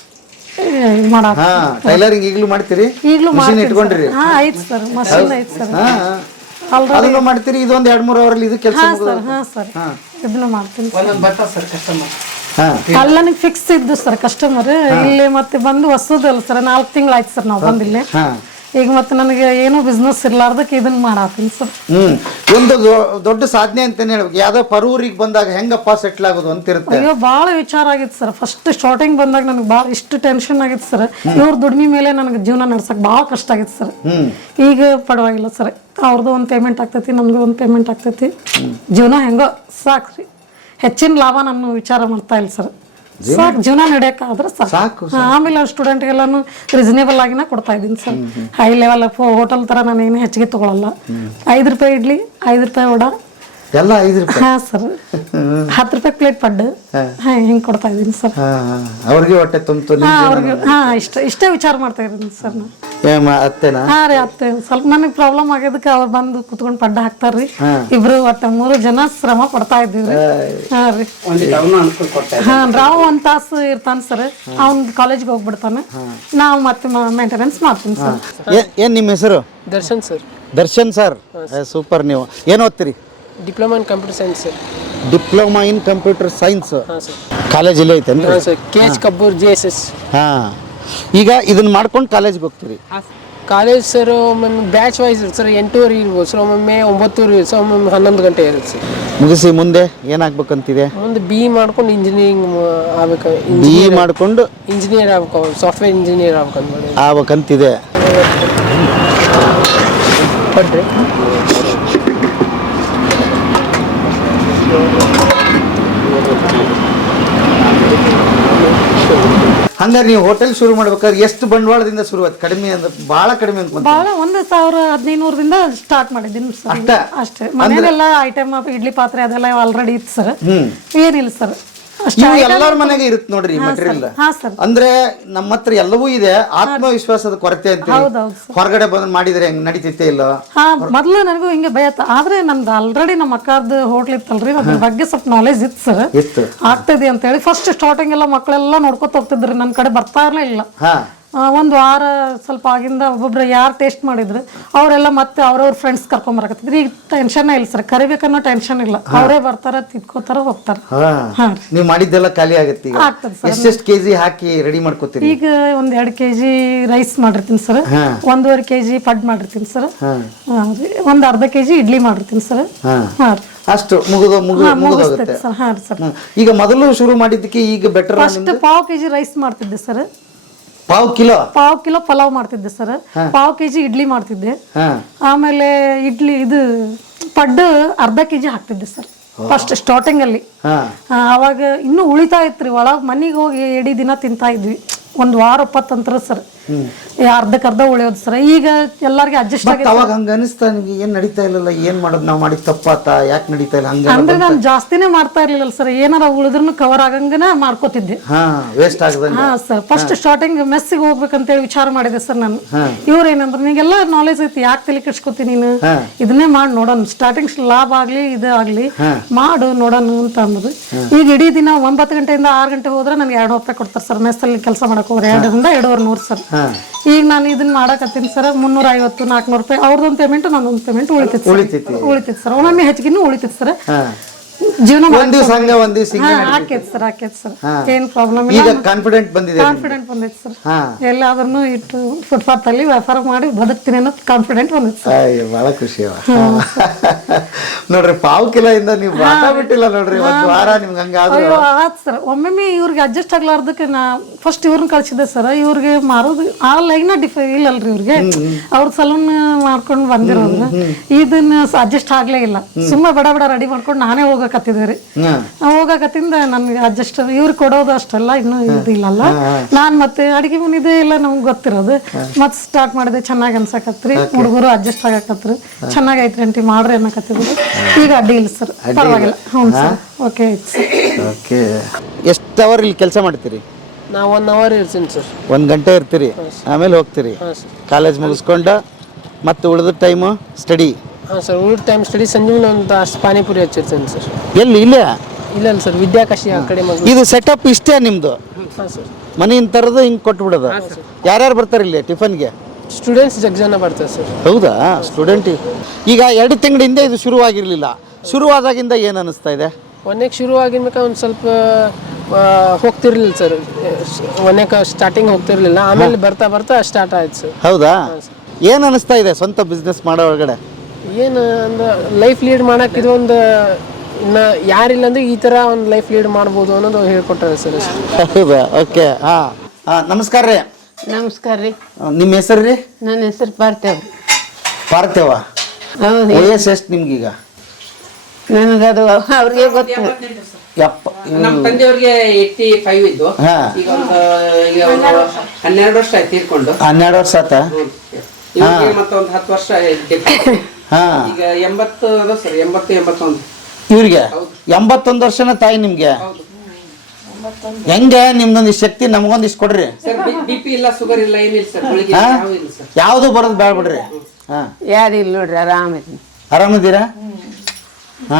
Speaker 1: ಟೈಲರಿಂಗ್ ಈಗಲೂ ಮಾಡ್ತೀರಿ?
Speaker 2: ಈಗಲೂ
Speaker 1: ಮಷಿನ್ ಇಟ್ಕೊಂಡ್ರಿ?
Speaker 2: ಹಾ ಐತ್ ಸರ್, ಮಷಿನ್ ಐತ್ ಸರ್.
Speaker 1: ಅದನ್ನು ಮಾಡ್ತೀರಿ? ಇದೊಂದು ಎರಡ್ ಮೂರು ಅವರಲ್ಲಿ ಇದು ಕೆಲಸ?
Speaker 2: ಹಾ ಸರ್, ಇದನ್ನ ಮಾಡ್ತೀನಿ.
Speaker 4: ಒಂದೊಂದು ಬರ್ತಾವ ಸರ್ ಕಸ್ಟಮರ್.
Speaker 2: ಅಲ್ಲ ನನಗೆ ಫಿಕ್ಸ್ ಇದ್ದು ಸರ್ ಕಸ್ಟಮರ್. ಇಲ್ಲಿ ಮತ್ತೆ ಬಂದು ಹೊಸದಲ್ಲ ಸರ್, ನಾಲ್ಕು ತಿಂಗಳಾಯ್ತು ಸರ್ ನಾವು ಬಂದಿಲ್ಲಿ. ಈಗ ಮತ್ತೆ ನನಗೆ ಏನೋ ಬಿಸ್ನೆಸ್ ಇರ್ಲಾರ್ದಕ್ಕೆ ಇದನ್ನ ಮಾಡಾತೀನಿ ಸರ್.
Speaker 1: ಹ್ಮ್ ಒಂದು ದೊಡ್ಡ ಸಾಧನೆ ಅಂತಾನೆ ಹೇಳ್ಬೇಕು. ಯಾವ್ದೋ ಪರೂರಿಗೆ ಬಂದಾಗ ಹೆಂಗಪ್ಪ ಸೆಟ್ಲ್ ಆಗೋದು ಅಂತ ಇರುತ್ತೆ.
Speaker 2: ಅಯ್ಯೋ ಭಾಳ ವಿಚಾರ ಆಗಿತ್ತು ಸರ್. ಫಸ್ಟ್ ಸ್ಟಾರ್ಟಿಂಗ್ ಬಂದಾಗ ನನಗೆ ಭಾಳ ಇಷ್ಟು ಟೆನ್ಷನ್ ಆಗಿತ್ತು ಸರ್. ಇವ್ರ ದುಡಿಮೆ ಮೇಲೆ ನನಗೆ ಜೀವನ ನಡ್ಸಕ್ ಭಾಳ ಕಷ್ಟ ಆಗಿತ್ತು ಸರ್. ಈಗ ಪರವಾಗಿಲ್ಲ ಸರ್. ಅವ್ರದ್ದು ಒಂದು ಪೇಮೆಂಟ್ ಆಗ್ತೈತಿ, ನಮ್ದು ಒಂದು ಪೇಮೆಂಟ್ ಆಗ್ತೈತಿ. ಜೀವನ ಹೆಂಗೋ ಸಾಕ್ರಿ. ಹೆಚ್ಚಿನ ಲಾಭ ನಾನು ವಿಚಾರ ಮಾಡ್ತಾ ಇಲ್ಲ ಸರ್. ಸಾಕು ಜೀವನ ನಡೆಯಕ್ಕೆ ಆದ್ರೆ
Speaker 1: ಸಾಕು,
Speaker 2: ಸಾಕು ಹಾ, ಆಮೇಲೆ ಸ್ಟೂಡೆಂಟ್ಗೆಲ್ಲಾನು ರೀಸನೇಬಲ್ ಆಗಿನ ಕೊಡ್ತಾ ಇದ್ದೀನಿ ಸರ್. ಹೈ ಲೆವೆಲ್ ಹೋಟೆಲ್ ತರ ನಾನು ಏನು ಹೆಚ್ಚಿಗೆ ತಗೊಳಲ್ಲ. ಐದು ರೂಪಾಯಿ ಇಡ್ಲಿ, ಐದು ರೂಪಾಯಿ ವಡ,
Speaker 1: ಎಲ್ಲ ಐದು ರೂಪಾಯಿ
Speaker 2: ಹಾ ಸರ್, ಹತ್ತು ರೂಪಾಯಿ ಪ್ಲೇಟ್ ಪಡ್ಡು, ಹಾ ಹಿಂಗೆ ಕೊಡ್ತಾ ಇದ್ದೀನಿ ಸರ್.
Speaker 1: ಅವ್ರಿಗೆ ಹೊಟ್ಟೆ ತುಂಬಿತು.
Speaker 2: ಹಾ ಅವ್ರಿಗೆ ಹಾ ಇಷ್ಟ ಇಷ್ಟೇ ವಿಚಾರ ಮಾಡ್ತಾ ಇದ್ದೀನಿ ಸರ್ ನಾನು.
Speaker 1: ಏಮ ಅತ್ತೆನಾ?
Speaker 2: ಹಾ ರೀ ಅತ್ತೆ ಸ್ವಲ್ಪ ನನಗೆ ಪ್ರಾಬ್ಲಮ್ ಆಗ್ಯದಕ್ಕೆ ಅವ್ರು ಬಂದು ಕುತ್ಕೊಂಡು ಪಡ್ಡ ಹಾಕ್ತಾರ್ರಿ. ಇಬ್ರು ಒಟ್ಟು ಮೂರು ಜನ ಶ್ರಮ ಪಡ್ತಾ ಇದ್ದೀವಿ. ಹಾ ರೀ ಹಾ ರಾವ್ ಒಂದ್ ತಾಸು ಇರ್ತಾನ ಸರ್, ಅವ್ನ್ ಕಾಲೇಜ್ಗೆ ಹೋಗ್ಬಿಡ್ತಾನೆ, ನಾವು ಮತ್ತೆ ಮೇಂಟೆನೆನ್ಸ್ ಮಾಡ್ತೀನಿ ಸರ್.
Speaker 1: ಏನ್ ನಿಮ್ಮ ಹೆಸರು?
Speaker 6: Darshan sir.
Speaker 1: Darshan sir, super. ನೀವು ಏನು ಓದ್ತೀರಿ?
Speaker 6: Diploma in computer science sir.
Speaker 1: Diploma in computer science
Speaker 6: ಹಾಂ ಸರ್.
Speaker 1: ಕಾಲೇಜ್ ಇಲ್ಲೇ ಐತೇನ್ರಿ?
Speaker 6: ಹಾಂ sir, K H Kabbur J S S.
Speaker 1: ಹಾಂ, ಈಗ ಇದನ್ನ ಮಾಡ್ಕೊಂಡು ಕಾಲೇಜ್ಗೆ ಹೋಗ್ತೀರಿ?
Speaker 6: ಕಾಲೇಜ್ ಸರ್ ಒಮ್ಮೊಮ್ಮೆ ಬ್ಯಾಚ್ ವೈಸ್ ಇರುತ್ತೆ ಸರ್, ಎಂಟೂವರೆ ಇರ್ಬೋದು ಸರ್, ಒಮ್ಮೊಮ್ಮೆ ಒಂಬತ್ತೂವರೆ ಇರುತ್ತೆ ಸರ್, ಒಮ್ಮೊಮ್ಮೆ ಹನ್ನೊಂದು ಗಂಟೆ ಇರುತ್ತೆ ಸರ್.
Speaker 1: ಮುಗಿಸಿ ಮುಂದೆ ಏನಾಗ್ಬೇಕಂತಿದೆ?
Speaker 6: ಮುಂದೆ ಬಿ ಇ ಮಾಡ್ಕೊಂಡು ಇಂಜಿನಿಯರಿಂಗ್ ಆಗ್ಬೇಕು.
Speaker 1: ಬಿ ಇ ಮಾಡ್ಕೊಂಡು
Speaker 6: ಇಂಜಿನಿಯರ್ ಆಗ್ಬೇಕು, ಸಾಫ್ಟ್ವೇರ್ ಇಂಜಿನಿಯರ್ ಆಗ್ಬೇಕು
Speaker 1: ಆಗ್ಬೇಕಂತಿದೆ.
Speaker 6: ಪಡ್ರಿ
Speaker 1: ಹಂಗಾರೆ ನೀವು ಹೋಟೆಲ್ ಶುರು ಮಾಡ್ಬೇಕಾದ್ರೆ ಎಷ್ಟು ಬಂಡವಾಳದಿಂದ ಶುರು ಆಯ್ತು? ಕಡಿಮೆ ಅಂದ್ರೆ ಬಹಳ ಕಡಿಮೆ ಅನ್ಕೊಂತ.
Speaker 2: ಬಹಳ ಒಂದು ಸಾವಿರ ಹದಿನೈನೂರದಿಂದ ಸ್ಟಾರ್ಟ್ ಮಾಡಿದ್ದೀನಿ ಸರ್.
Speaker 1: ಅಷ್ಟೇ?
Speaker 2: ಅಷ್ಟೇ. ಮನೇಲೆಲ್ಲ ಐಟಮ್ ಇಡ್ಲಿ ಪಾತ್ರೆ ಅದೆಲ್ಲ ಆಲ್ರೆಡಿ ಇತ್ತು ಸರ್. ಏನಿಲ್ಲ ಸರ್,
Speaker 1: ಇವು ಎಲ್ಲರ ಮನೆಗೆ ಇರುತ್ತೆ ನೋಡ್ರಿ ಈ ಮೆಟೀರಿಯಲ್.
Speaker 2: ಹಾ ಸರ್.
Speaker 1: ಅಂದ್ರೆ ನಮ್ಮ ಹತ್ರ ಎಲ್ಲವೂ ಇದೆ, ಆತ್ಮವಿಶ್ವಾಸದ ಕೊರತೆ ಅಂತ ಹೊರಗಡೆ ಬಂದು ಮಾಡಿದ್ರೆ ಹೆಂಗ್ ನಡೀತಿತ್ತೆ ಇಲ್ಲ?
Speaker 2: ಹಾ ಮೊದ್ಲು ನನಗೂ ಹಿಂಗೆ ಭಯತ್ತ, ಆದ್ರೆ ನಮ್ದು ಆಲ್ರೆಡಿ ನಮ್ಮ ಅಕ್ಕದ ಹೋಟ್ಲ್ ಇತ್ತಲ್ರಿ, ಅದ್ರ ಬಗ್ಗೆ ಸ್ವಲ್ಪ ನಾಲೆಜ್ ಇತ್ತು ಸರ್.
Speaker 1: ಇತ್ತು,
Speaker 2: ಆಗ್ತದೆ ಅಂತ ಹೇಳಿ ಫಸ್ಟ್ ಸ್ಟಾರ್ಟಿಂಗ್ ಎಲ್ಲ ಮಕ್ಕಳೆಲ್ಲ ನೋಡ್ಕೊತ ಹೋಗ್ತಿದ್ರಿ, ನನ್ನ ಕಡೆ ಬರ್ತಾ ಇರ್ಲಿಲ್ಲ.
Speaker 1: ಹಾ
Speaker 2: ಒಂದು ವಾರ ಸ್ವಲ್ಪ ಆಗಿಂದ ಒಬ್ಬೊಬ್ರು ಯಾರು ಟೇಸ್ಟ್ ಮಾಡಿದ್ರು ಅವರೆಲ್ಲ ಮತ್ತೆ ಅವ್ರವ್ರ ಫ್ರೆಂಡ್ಸ್ ಕರ್ಕೊಂಡ್ ಬರಕತ್ತಿದ್ರು. ಈಗ ಟೆನ್ಷನ್ ಇಲ್ಲ ಸರ್, ಕರಿಬೇಕನ್ನೋ ಟೆನ್ಷನ್ ಇಲ್ಲ, ಅವರೇ ಬರ್ತಾರ ತಿದ್ಕೋತಾರ ಹೋಗ್ತಾರ.
Speaker 1: ನೀವು ಮಾಡಿದ್ದೆಲ್ಲ ಖಾಲಿ ಆಗುತ್ತೆ ಈಗ?
Speaker 2: ಆಗ್ತದೆ ಸರ್.
Speaker 1: ಎಷ್ಟೆಷ್ಟು ಕೆಜಿ ಹಾಕಿ ರೆಡಿ ಮಾಡ್ಕೋತೀರಿ?
Speaker 2: ಈಗ ಒಂದ್ ಎರಡ್ ಕೆಜಿ ರೈಸ್ ಮಾಡಿರ್ತೀನಿ ಸರ್, ಒಂದೂವರೆ ಕೆಜಿ ಪಡ್ ಮಾಡಿರ್ತೀನಿ ಸರ್, ಒಂದ್ ಅರ್ಧ ಕೆಜಿ ಇಡ್ಲಿ ಮಾಡಿರ್ತೀನಿ ಸರ್. ಹಾ
Speaker 1: ಅಷ್ಟು ಮುಗಿದು ಮುಗಿದು ಮುಗಿದೋಗುತ್ತೆ
Speaker 2: ಸರ್. ಹಾ ಸರ್.
Speaker 1: ಈಗ ಮೊದಲು ಶುರು ಮಾಡಿದ್ದಕ್ಕೆ ಈಗ ಬೆಟರ್?
Speaker 2: ಫಸ್ಟ್ ಪಾವ್ ಕೆಜಿ ರೈಸ್ ಮಾಡ್ತಿದ್ದೆ ಸರ್,
Speaker 1: ಪಾವ್ ಕಿಲೋ
Speaker 2: ಪಾವ್ ಕಿಲೋ ಪಲಾವ್ ಮಾಡ್ತಿದ್ದೆ ಸರ್, ಪಾವ್ ಕೆಜಿ ಇಡ್ಲಿ ಮಾಡ್ತಿದ್ದೆ, ಆಮೇಲೆ ಇಡ್ಲಿ ಇದು ಪಡ್ಡು ಅರ್ಧ ಕೆಜಿ ಹಾಕ್ತಿದ್ದೆ ಸರ್ ಫಸ್ಟ್ ಸ್ಟಾರ್ಟಿಂಗ್ ಅಲ್ಲಿ. ಅವಾಗ ಇನ್ನೂ ಉಳಿತಾ ಇತ್ರಿ, ಒಳಗ್ ಮನಿಗೆ ಹೋಗಿ ಎಡಿ ದಿನ ತಿಂತಾ ಇದ್ವಿ, ಒಂದ್ ವಾರ ಒಪ್ಪತ್ತಂತ್ರ ಸರ್, ಅರ್ಧಕ್ಕರ್ಧ ಉಳಿಯೋದು ಸರ್. ಈಗ ಎಲ್ಲಾರ್ಗೆ ಅಡ್ಜಸ್ಟ್ ಆಗಿ
Speaker 1: ಅವಾಗ ಹಂಗ ಅನಿಸ್ತಾ ನಿಮ್ಗೆ ಏನ್ ನಡೀತಾ ಇಲ್ಲ, ಏನ್ ಮಾಡೋದು ನಾವು ಮಾಡಿ ತಪ್ಪಾತ, ಯಾಕೆ ನಡೀತಾ ಇಲ್ಲ ಹಂಗ?
Speaker 2: ಅಂದ್ರೆ ನಾನು ಜಾಸ್ತಿನೇ ಮಾಡ್ತಾ ಇರ್ಲಿಲ್ಲ ಸರ್, ಏನಾರ ಉಳಿದ್ರೂ ಕವರ್ ಆಗಂಗನ ಮಾಡ್ಕೋತಿದ್ದೆ.
Speaker 1: ಹಾ ವೇಸ್ಟ್ ಆಗದಂಗ.
Speaker 2: ಹಾ ಸರ್, ಫಸ್ಟ್ ಸ್ಟಾರ್ಟಿಂಗ್ ಮೆಸ್ಸಿಗೆ ಹೋಗ್ಬೇಕಂತ ಹೇಳಿ ವಿಚಾರ ಮಾಡಿದೆ ಸರ್ ನಾನು. ಇವ್ರ ಏನಂದ್ರೆ ನಿಂಗೆಲ್ಲ ನಾಲೆಜ್ ಐತಿ, ಯಾಕೆ ತಲೆ ಕೆಡ್ಸ್ಕೊತಿ ನೀನು, ಇದನ್ನೇ ಮಾಡಿ ನೋಡೋಣ, ಸ್ಟಾರ್ಟಿಂಗ್ ಲಾಭ ಆಗ್ಲಿ ಇದು ಆಗ್ಲಿ ಮಾಡು ನೋಡೋಣ ಅಂತ ಅಂದ್ರು. ಈಗ ಇಡೀ ದಿನ ಒಂಬತ್ತು ಗಂಟೆಯಿಂದ ಆರು ಗಂಟೆ ಹೋದ್ರೆ ನನ್ಗೆ ಎರಡು ರೂಪಾಯಿ ಕೊಡ್ತಾರೆ ಸರ್, ಮೆಸ್ಸಲ್ಲಿ ಕೆಲಸ ಮಾಡಕ್ ಹೋದ್ರೆ ಎರಡರಿಂದ ಎರಡೂವರೆ ನೂರು ಸರ್. ಈಗ ನಾನು ಇದನ್ನ ಮಾಡಕತ್ತೀನಿ ಸರ್, ಮುನ್ನೂರ ಐವತ್ತು ನಾಲ್ಕುನೂರು ರೂಪಾಯಿ ಅವ್ರದೊಂದು ಪೇಮೆಂಟ್ ನಂದೊಂದು ಪೇಮೆಂಟ್ ಉಳಿತೈತಿ ಉಳಿತೈತಿ ಸರ್, ಒಮ್ಮೊಮ್ಮೆ ಹೆಚ್ಚಿಗೆನೂ ಉಳಿತೈತಿ ಸರ್. ಜೀವನ
Speaker 1: ಒಂದ್ ದಿವಸ ಹಂಗ ಒಂದ್ ದಿವಸ
Speaker 2: ಹಾಕೈತಿ ಸರ್, ಹಾಕೈತಿ ಸರ್, ಏನ್ ಪ್ರಾಬ್ಲಮ್
Speaker 1: ಈಗ
Speaker 2: ಇಲ್ಲ.
Speaker 1: ಕಾನ್ಫಿಡೆಂಟ್ ಬಂದಿದೆ,
Speaker 2: ಕಾನ್ಫಿಡೆಂಟ್ ಬಂದೈತಿ ಸರ್, ಎಲ್ಲಾದ್ರೂ ಇಟ್ಟು ಫುಟ್ಪಾತ್ ಅಲ್ಲಿ ವ್ಯಾಪಾರ ಮಾಡಿ ಬದುಕ್ತೀನಿ ಅನ್ನೋ ಕಾನ್ಫಿಡೆಂಟ್ ಬಂದೈತಿ ಸರ್.
Speaker 1: ಅಯ್ಯೋ ಬಹಳ ಖುಷಿ ನೋಡ್ರಿ, ಪಾವ್ ಕಿಲೋ ಇಂದ ನೀವು ಬಾಟ ಬಿಟ್ಟಿಲ್ಲ ನೋಡ್ರಿ, ಒಂದ್ ವಾರ ನಿಮ್ಗೆ ಹಂಗಾದ್ರೆ.
Speaker 2: ಅಯ್ಯೋ ಆತ್ ಸರ್, ಒಮ್ಮೊಮ್ಮೆ ಇವ್ರಿಗೆ ಅಡ್ಜಸ್ಟ್ ಆಗ್ಲಾರ್ದಕ್ಕೆ ನಾ ಫಸ್ಟ್ ಇವ್ರನ್ನ ಕಳ್ಸಿದ್ದೆ ಸರ್. ಇವ್ರಿಗೆ ಮಾರೋದು ಆ ಲೈನ್ ಡಿಫ ಇಲ್ಲಲ್ರಿ ಇವ್ರಿಗೆ, ಅವ್ರ ಸಲೂನ್ ಮಾಡ್ಕೊಂಡು ಬಂದಿರೋದು, ಇದನ್ನ ಅಡ್ಜಸ್ಟ್ ಆಗ್ಲೇ ಇಲ್ಲ. ಸುಮ್ಮನೆ ಬಡ ಬಡ ರೆಡಿ ಮಾಡ್ಕೊಂಡು ನಾನೇ ಹೋಗಕತ್ತಿದ್ರಿ, ಹೋಗಕತ್ತಿಂದ ನನ್ಗೆ ಅಡ್ಜಸ್ಟ್ ಇವ್ರಿಗೆ ಕೊಡೋದು ಅಷ್ಟೆಲ್ಲ ಇನ್ನೂ ಇದಿಲ್ಲಲ್ಲ. ನಾನ್ ಮತ್ತೆ ಅಡಿಗೆ ಮನಿದೆ ಎಲ್ಲ ನಮ್ಗೆ ಗೊತ್ತಿರೋದು, ಮತ್ ಸ್ಟಾರ್ಟ್ ಮಾಡಿದೆ, ಚೆನ್ನಾಗಿ ಅನ್ಸಕತ್ರಿ, ಹುಡುಗರು ಅಡ್ಜಸ್ಟ್ ಆಗಕತ್ರಿ, ಚೆನ್ನಾಗೈತ್ರಿ ಅಂಟಿ ಮಾಡ್ರಿ ಅನ್ನಕತ್ತಿದ್ರು. ಈಗ ಅಡ್ಡಿ ಇಲ್ಲ ಸರ್, ಪರವಾಗಿಲ್ಲ. ಹ್ಞೂ ಸರ್, ಓಕೆ
Speaker 1: ಓಕೆ. ಎಷ್ಟು ಅವರ್ ಇಲ್ಲಿ ಕೆಲಸ ಮಾಡ್ತೀರಿ?
Speaker 6: ನಾವು ಒನ್ ಅವರ್ ಇರ್ತೀನಿ ಸರ್.
Speaker 1: ಒಂದ್ ಗಂಟೆ ಇರ್ತೀರಿ, ಆಮೇಲೆ ಹೋಗ್ತೀರಿ ಕಾಲೇಜ್ ಮುಗಿಸ್ಕೊಂಡ, ಮತ್ತೆ ಉಳಿದ ಟೈಮು ಸ್ಟಡಿ?
Speaker 6: ಹಾಂ ಸರ್, ಉಳಿದ ಟೈಮ್ ಸ್ಟಡಿ. ಸಂಜೆ ಒಂದು ತಾಸು ಪಾನಿಪುರಿ ಹಚ್ಚಿರ್ತೀನಿ ಸರ್.
Speaker 1: ಎಲ್ಲಿ? ಇಲ್ಲೇ?
Speaker 6: ಇಲ್ಲ ಇಲ್ಲ ಸರ್, ವಿದ್ಯಾಕಾಶಿ ಆ ಕಡೆ ಮಗ.
Speaker 1: ಇದು ಸೆಟಪ್ ಇಷ್ಟೇ ನಿಮ್ದು?
Speaker 6: ಹಾಂ ಸರ್.
Speaker 1: ಮನೆಯಿಂದ ತರೋದು ಹಿಂಗೆ ಕೊಟ್ಬಿಡೋದು? ಯಾರ್ಯಾರು ಬರ್ತಾರೆ ಇಲ್ಲಿ ಟಿಫನ್ಗೆ?
Speaker 6: ಸ್ಟೂಡೆಂಟ್ಸ್ ಜಗ್ ಜನ ಬರ್ತಾರೆ ಸರ್.
Speaker 1: ಹೌದಾ? ಸ್ಟೂಡೆಂಟ್ ಈಗ ಎರಡು ತಿಂಗಳಿಂದ ಇದು ಶುರುವಾಗಿರಲಿಲ್ಲ, ಶುರುವಾದಾಗಿಂದ ಏನು ಅನಿಸ್ತಾ ಇದೆ?
Speaker 6: ಒಂದಕ್ಕೆ ಶುರು ಆಗಿರ್ಬೇಕಾ ಒಂದು ಸ್ವಲ್ಪ ಹೋಗ್ತಿರ್ಲಿಲ್ಲ ಸರ್, ಒಂದಕ್ಕೆ ಸ್ಟಾರ್ಟಿಂಗ್ ಹೋಗ್ತಿರ್ಲಿಲ್ಲ, ಆಮೇಲೆ ಬರ್ತಾ ಬರ್ತಾ ಸ್ಟಾರ್ಟ್ ಆಯ್ತು ಸರ್.
Speaker 1: ಹೌದಾ? ಏನು ಅನಿಸ್ತಾ ಇದೆ ಸ್ವಂತ ಬಿಸ್ನೆಸ್ ಮಾಡೋ ಒಳಗಡೆ?
Speaker 6: ಏನು ಅಂದ್ರೆ ಲೈಫ್ ಲೀಡ್ ಮಾಡಕ್ಕೆ ಇದೊಂದು, ಇನ್ನು ಯಾರಿಲ್ಲ ಅಂದ್ರೆ ಈ ಥರ ಒಂದು ಲೈಫ್ ಲೀಡ್ ಮಾಡ್ಬೋದು ಅನ್ನೋದು ಹೇಳ್ಕೊಟ್ಟಾರೆ ಸರ್.
Speaker 1: ಹೌದಾ? ಓಕೆ. ಹಾಂ ಹಾಂ, ನಮಸ್ಕಾರ ರೀ.
Speaker 3: ನಮಸ್ಕಾರ ರೀ.
Speaker 1: ನಿಮ್ಮ ಹೆಸರು ರೀ?
Speaker 3: ನನ್ನ ಹೆಸರು ಪಾರ್ಥೇವ್.
Speaker 1: ಪಾರ್ಥೇವ.
Speaker 3: ಹೌದು.
Speaker 1: ವಯಸ್ಸು ಎಷ್ಟು ನಿಮ್ಗೀಗ?
Speaker 3: ನನಗದು ಅವ್ರಿಗೆ ಗೊತ್ತು.
Speaker 1: ಯಪ್ಪ
Speaker 4: ನಮ್ಮ ತಂದೆಯವ್ರಿಗೆ ಏಯ್ಟಿ ಫೈವ್ ಇದ್ದು
Speaker 1: ಹಾ.
Speaker 4: ಈಗ ಒಂದು ಈಗ ಒಂದು ಹನ್ನೆರಡು ವರ್ಷ ಆಯ್ತು ತೀರ್ಕೊಂಡು.
Speaker 1: ಹನ್ನೆರಡು ವರ್ಷ ಆತ.
Speaker 4: ಇವ್ರಿಗೆ ಮತ್ತೊಂದು ಹತ್ತು ವರ್ಷ ಡಿಫ್ರೆನ್ಸ್.
Speaker 1: ಹಾ
Speaker 4: ಈಗ ಎಂಬತ್ತು ಅದ ಸರ್, ಎಂಬತ್ತು ಎಂಬತ್ತೊಂದು.
Speaker 1: ಇವ್ರಿಗೆ ಎಂಬತ್ತೊಂದು ವರ್ಷನ ತಾಯಿ ನಿಮ್ಗೆ. ಹೆಂಗೆ ನಿಮ್ದೊಂದು ಶಕ್ತಿ ನಮಗೊಂದು ಇಷ್ಟು ಕೊಡ್ರಿ.
Speaker 4: ಸರ್ ಬಿ ಪಿ ಇಲ್ಲ, ಶುಗರ್ ಇಲ್ಲ, ಏನಿಲ್ಲ ಸರ್. ಗುಳಿಗೆ
Speaker 1: ಹಾ?
Speaker 4: ಯಾವ ಇಲ್ಲ ಸರ್.
Speaker 1: ಯಾವುದು ಬರೋದು ಬೇಡ ಬಿಡ್ರಿ. ಹಾ
Speaker 3: ಯಾರು ಇಲ್ಲ ನೋಡ್ರಿ, ಆರಾಮಿದ್ದೀನಿ.
Speaker 1: ಆರಾಮಿದ್ದೀರಾ? ಹಾ